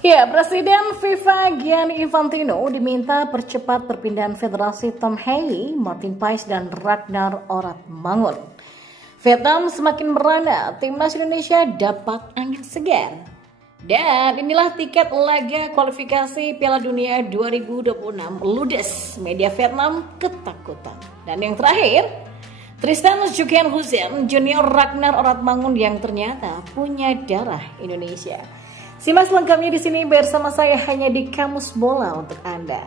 Ya, Presiden FIFA Gianni Infantino diminta percepat perpindahan federasi Tom Heyi, Martin Paes, dan Ragnar Oratmangun. Vietnam semakin merana, timnas Indonesia dapat angin segar. Dan inilah tiket laga kualifikasi Piala Dunia 2026 ludes, media Vietnam ketakutan. Dan yang terakhir, Tristan Jukian Hussein Junior Ragnar Oratmangun yang ternyata punya darah Indonesia. Simak lengkapnya di sini bersama saya hanya di Kamus Bola untuk Anda.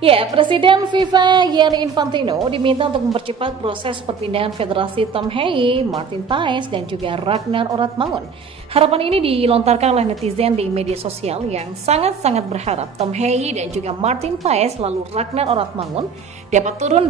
Ya, Presiden FIFA Gianni Infantino diminta untuk mempercepat proses perpindahan federasi Tom Heyi, Martin Paes, dan juga Ragnar Oratmangun. Harapan ini dilontarkan oleh netizen di media sosial yang sangat-sangat berharap Tom Heyi dan juga Martin Paes lalu Ragnar Oratmangun dapat turun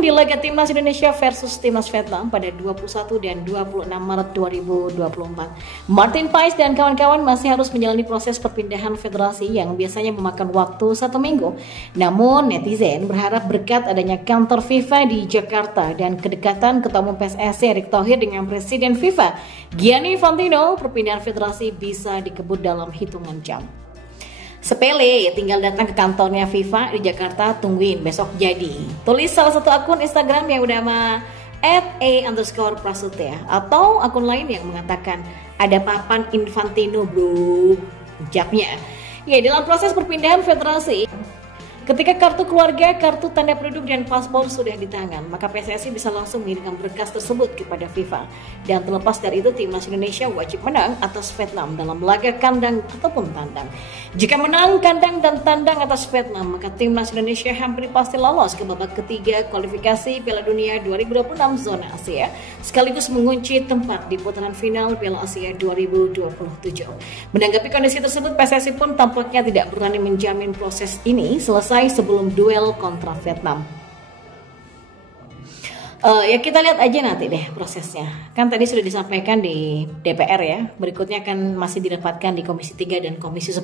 di laga Timnas Indonesia versus Timnas Vietnam pada 21 dan 26 Maret 2024. Martin Paes dan kawan-kawan masih harus menjalani proses perpindahan federasi yang biasanya memakan waktu 1 minggu. Namun netizen berharap berkat adanya kantor FIFA di Jakarta dan kedekatan Ketua Umum PSSI Erick Thohir dengan Presiden FIFA Gianni Infantino, perpindahan federasi bisa dikebut dalam hitungan jam. Sepele, tinggal datang ke kantornya FIFA di Jakarta, tungguin besok jadi. Tulis salah satu akun Instagram yang udah sama @a_prasutia atau akun lain yang mengatakan ada papan Infantino bro, ucapnya. Ya, dalam proses perpindahan federasi, ketika kartu keluarga, kartu tanda penduduk, dan paspor sudah di tangan, maka PSSI bisa langsung mengirimkan berkas tersebut kepada FIFA. Dan terlepas dari itu, timnas Indonesia wajib menang atas Vietnam dalam laga kandang ataupun tandang. Jika menang kandang dan tandang atas Vietnam, maka timnas Indonesia hampir pasti lolos ke babak ketiga kualifikasi Piala Dunia 2026 zona Asia, sekaligus mengunci tempat di putaran final Piala Asia 2027. Menanggapi kondisi tersebut, PSSI pun tampaknya tidak berani menjamin proses ini selesai sebelum duel kontra Vietnam. Ya kita lihat aja nanti deh prosesnya. Kan tadi sudah disampaikan di DPR ya. Berikutnya akan masih didapatkan di Komisi 3 dan Komisi 10.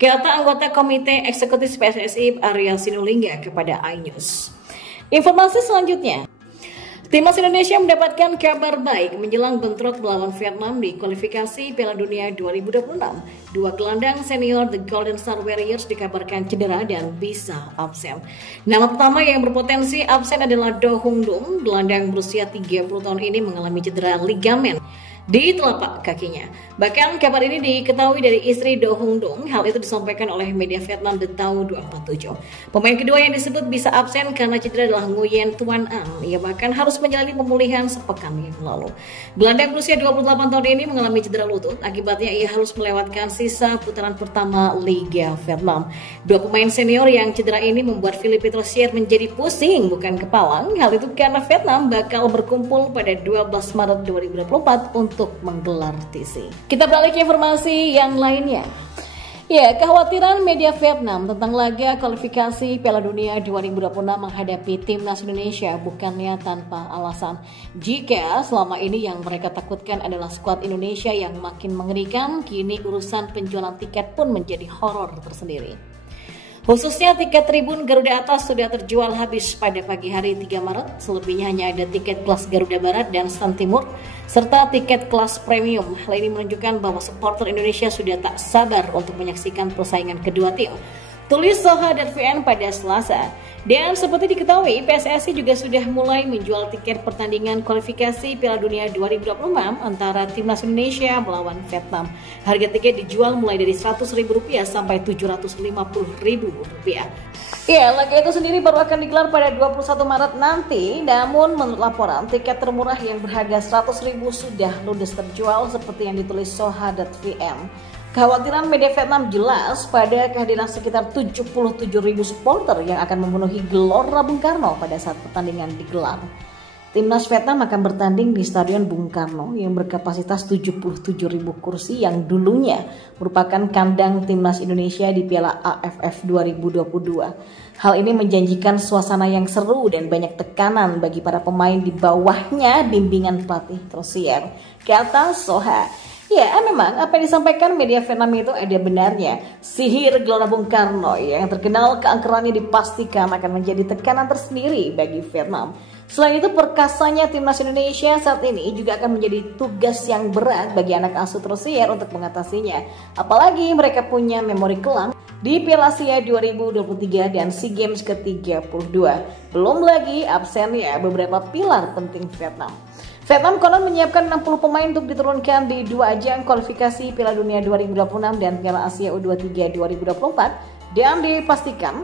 Kata anggota Komite Eksekutif PSSI Arya Sinulinga kepada iNews. Informasi selanjutnya, timnas Indonesia mendapatkan kabar baik menjelang bentrok melawan Vietnam di kualifikasi Piala Dunia 2026. Dua gelandang senior The Golden Star Warriors dikabarkan cedera dan bisa absen. Nama pertama yang berpotensi absen adalah Do Hung Dong. Gelandang berusia 30 tahun ini mengalami cedera ligamen di telapak kakinya. Bahkan kabar ini diketahui dari istri Do Hung Dong. Hal itu disampaikan oleh media Vietnam The Tau 247. Pemain kedua yang disebut bisa absen karena cedera adalah Nguyen Tuan An. Ia bahkan harus menjalani pemulihan sepekan yang lalu. Gelandang berusia 28 tahun ini mengalami cedera lutut. Akibatnya ia harus melewatkan sisa putaran pertama Liga Vietnam. Dua pemain senior yang cedera ini membuat Philippe Petrosier menjadi pusing bukan kepalang. Hal itu karena Vietnam bakal berkumpul pada 12 Maret 2024 untuk menggelar TC. Kita beralih ke informasi yang lainnya. Ya, kekhawatiran media Vietnam tentang laga kualifikasi Piala Dunia 2026 menghadapi timnas Indonesia bukannya tanpa alasan. Jika selama ini yang mereka takutkan adalah skuad Indonesia yang makin mengerikan, kini urusan penjualan tiket pun menjadi horor tersendiri. Khususnya tiket tribun Garuda Atas sudah terjual habis pada pagi hari 3 Maret. Selebihnya hanya ada tiket kelas Garuda Barat dan Stand Timur, serta tiket kelas premium. Hal ini menunjukkan bahwa supporter Indonesia sudah tak sabar untuk menyaksikan persaingan kedua tim. Tulis Soha.vn pada Selasa. Dan seperti diketahui, PSSI juga sudah mulai menjual tiket pertandingan kualifikasi Piala Dunia 2026 antara timnas Indonesia melawan Vietnam. Harga tiket dijual mulai dari Rp100.000 sampai Rp750.000. Ya, laga itu sendiri baru akan digelar pada 21 Maret nanti. Namun menurut laporan, tiket termurah yang berharga Rp100.000 sudah ludes terjual seperti yang ditulis Soha.vn. Kekhawatiran media Vietnam jelas pada kehadiran sekitar 77.000 supporter yang akan memenuhi Gelora Bung Karno pada saat pertandingan digelar. Timnas Vietnam akan bertanding di Stadion Bung Karno yang berkapasitas 77.000 kursi yang dulunya merupakan kandang Timnas Indonesia di Piala AFF 2022. Hal ini menjanjikan suasana yang seru dan banyak tekanan bagi para pemain di bawahnya bimbingan pelatih Petrosier, kata Soha. Ya, memang apa yang disampaikan media Vietnam itu ada benarnya. Sihir Gelora Bung Karno yang terkenal keangkerannya dipastikan akan menjadi tekanan tersendiri bagi Vietnam. Selain itu, perkasanya timnas Indonesia saat ini juga akan menjadi tugas yang berat bagi anak asuh Indosiar untuk mengatasinya. Apalagi mereka punya memori kelam di Piala Asia 2023 dan SEA Games ke-32. Belum lagi absennya beberapa pilar penting Vietnam. Vietnam konon menyiapkan 60 pemain untuk diturunkan di dua ajang kualifikasi Piala Dunia 2026 dan Piala Asia U23 2024 dan dipastikan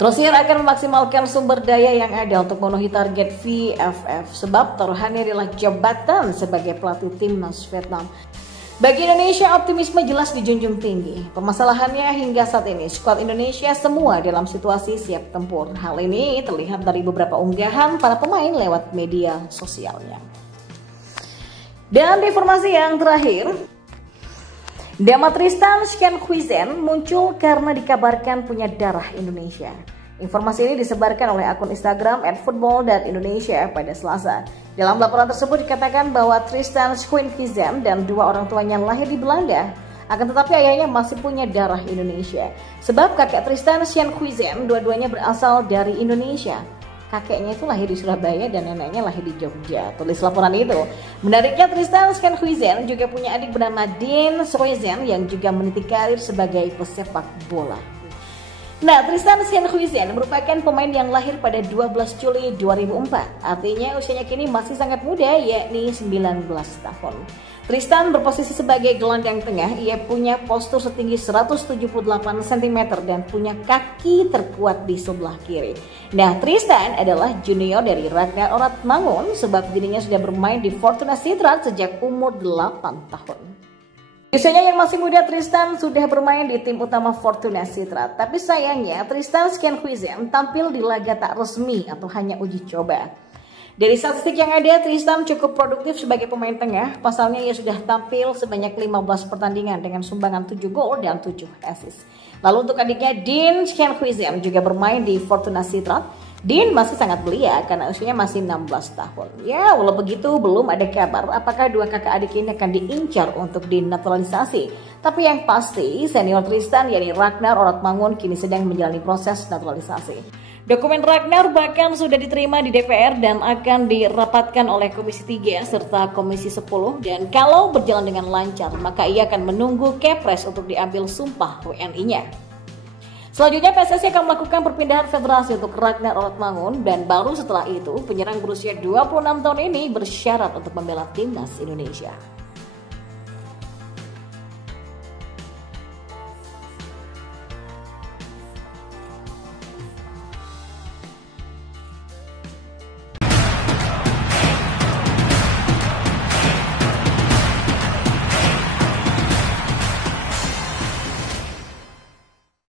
Indosiar akan memaksimalkan sumber daya yang ada untuk memenuhi target VFF sebab taruhannya adalah jabatan sebagai pelatih timnas Vietnam. Bagi Indonesia, optimisme jelas dijunjung tinggi. Permasalahannya hingga saat ini, skuad Indonesia semua dalam situasi siap tempur. Hal ini terlihat dari beberapa unggahan para pemain lewat media sosialnya. Dan informasi yang terakhir, nama Tristan Skenhuizen muncul karena dikabarkan punya darah Indonesia. Informasi ini disebarkan oleh akun Instagram @football.indonesia pada Selasa. Dalam laporan tersebut dikatakan bahwa Tristan Skenhuizen dan dua orang tuanya lahir di Belanda, akan tetapi ayahnya masih punya darah Indonesia. Sebab kakek Tristan Skenhuizen dua-duanya berasal dari Indonesia. Kakeknya itu lahir di Surabaya dan neneknya lahir di Jogja, tulis laporan itu. Menariknya, Tristan Skenhuizen juga punya adik bernama Dean Skenhuizen yang juga meniti karir sebagai pesepak bola. Nah, Tristan Skenhuizen merupakan pemain yang lahir pada 12 Juli 2004. Artinya usianya kini masih sangat muda, yakni 19 tahun. Tristan berposisi sebagai gelandang tengah. Ia punya postur setinggi 178 cm dan punya kaki terkuat di sebelah kiri. Nah, Tristan adalah junior dari Ragnar Oratmangun sebab dirinya sudah bermain di Fortuna Sittard sejak umur 8 tahun. Usianya yang masih muda, Tristan sudah bermain di tim utama Fortuna Sittard. Tapi sayangnya, Tristan Skenhuizen tampil di laga tak resmi atau hanya uji coba. Dari statistik yang ada, Tristan cukup produktif sebagai pemain tengah. Pasalnya ia sudah tampil sebanyak 15 pertandingan dengan sumbangan 7 gol dan 7 assist. Lalu untuk adiknya, Dean Skenhuizen juga bermain di Fortuna Sittard. Dean masih sangat belia karena usianya masih 16 tahun. Ya, walau begitu belum ada kabar apakah dua kakak adik ini akan diincar untuk dinaturalisasi. Tapi yang pasti senior Tristan yakni Ragnar Oratmangun kini sedang menjalani proses naturalisasi. Dokumen Ragnar bahkan sudah diterima di DPR dan akan dirapatkan oleh Komisi 3 serta Komisi 10. Dan kalau berjalan dengan lancar, maka ia akan menunggu Kepres untuk diambil sumpah WNI-nya. Selanjutnya PSSI akan melakukan perpindahan federasi untuk Ragnar Oratmangun dan baru setelah itu penyerang berusia 26 tahun ini bersyarat untuk membela timnas Indonesia.